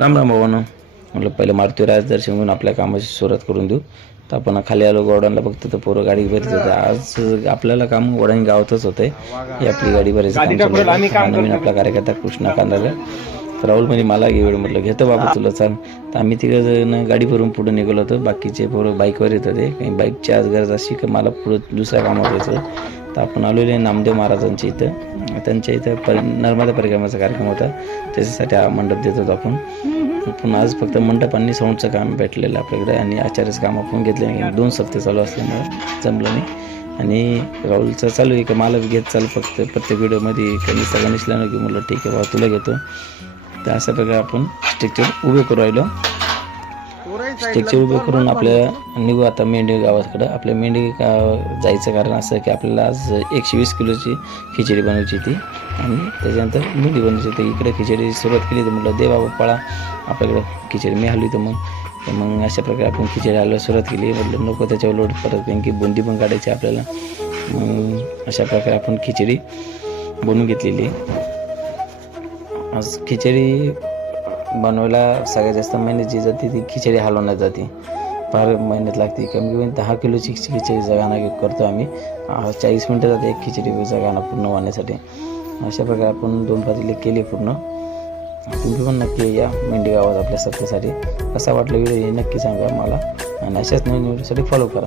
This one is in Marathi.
राम राम भावानं. म्हटलं पहिलं मारुती राज दर्शन घेऊन आपल्या कामाची सुरुवात करून देऊ. तर आपण खाली आलो गोडाऊनला, बघतो तर पोरं गाडी भरत होते. आज आपल्याला काम गोडाऊन गावातच होतंय. ही आपली गाडी भरायचं काम चालू आहे. हा नवीन आपला कार्यकर्ता कृष्णा कांदाला. तर राहुल म्हणजे मला घे वेळ, म्हटलं घेतो बाबा तुला चाल. तर आम्ही तिघं जण गाडी भरून पुढे निघालो होतो. बाकीचे पोरं बाईकवर येत होते. काही बाईकची आज गरज अशी की मला पुढं दुसऱ्या कामावर यायचं. तर आपण आलेलो आहे नामदेव महाराजांच्या इथं. त्यांच्या इथं नर्मदा परिक्रमाचा कार्यक्रम होता, त्याच्यासाठी हा मंडप देत होतो आपण. पण आज फक्त मंडप आणि साऊंडचं काम भेटलेलं आपल्याकडे, आणि आचार्याचं काम आपण घेतले नाही. 2 सप्ते चालू असल्यामुळे जमलं नाही. आणि राहुलचं चालू आहे की मला घेत चालू फक्त प्रत्येक व्हिडिओमध्ये कधी सगळं निसलं की म्हटलं ठीक आहे बाबा तुला घेतो. तर अशा प्रकारे आपण स्ट्रक्चर उभे करू राहिलो. स्ट्रक्चर उभे करून आपल्याला निघू आता मेंढी गावाकडं. आपल्या मेंढी जायचं कारण असं की आपल्याला आज 120 किलोची खिचडी बनवायची होती आणि त्याच्यानंतर मेंढी बनवायची होती. इकडे खिचडी सुरुवात केली तर म्हटलं दे बाबा पळा आपल्याकडं खिचडी. मी हलवी तर मग अशा प्रकारे आपण खिचडी हलवायला सुरुवात केली. म्हटलं नको त्याच्यावर लोड परत, कारण की बुंदी पण काढायची आपल्याला. मग अशा प्रकारे आपण खिचडी बनवून घेतलेली. आज खिचडी बनवायला सगळ्यात जास्त मेहनत जी जाते ती खिचडी हलवण्यात जाते. फार मेहनत लागते. कमी कमी 10 किलोची खिचडीचा गाणा करतो आम्ही. 40 मिनटं जाते एक खिचडीचा गाणा पूर्ण वाहण्यासाठी. अशा प्रकारे आपण 2 पातेले केले पूर्ण. तुम्ही पण नक्की या मेंढी गावात आपल्या सत्तेसाठी. कसा वाटला व्हिडिओ हे नक्की सांगा मला, आणि अशाच नवीन व्हिडिओसाठी फॉलो करा.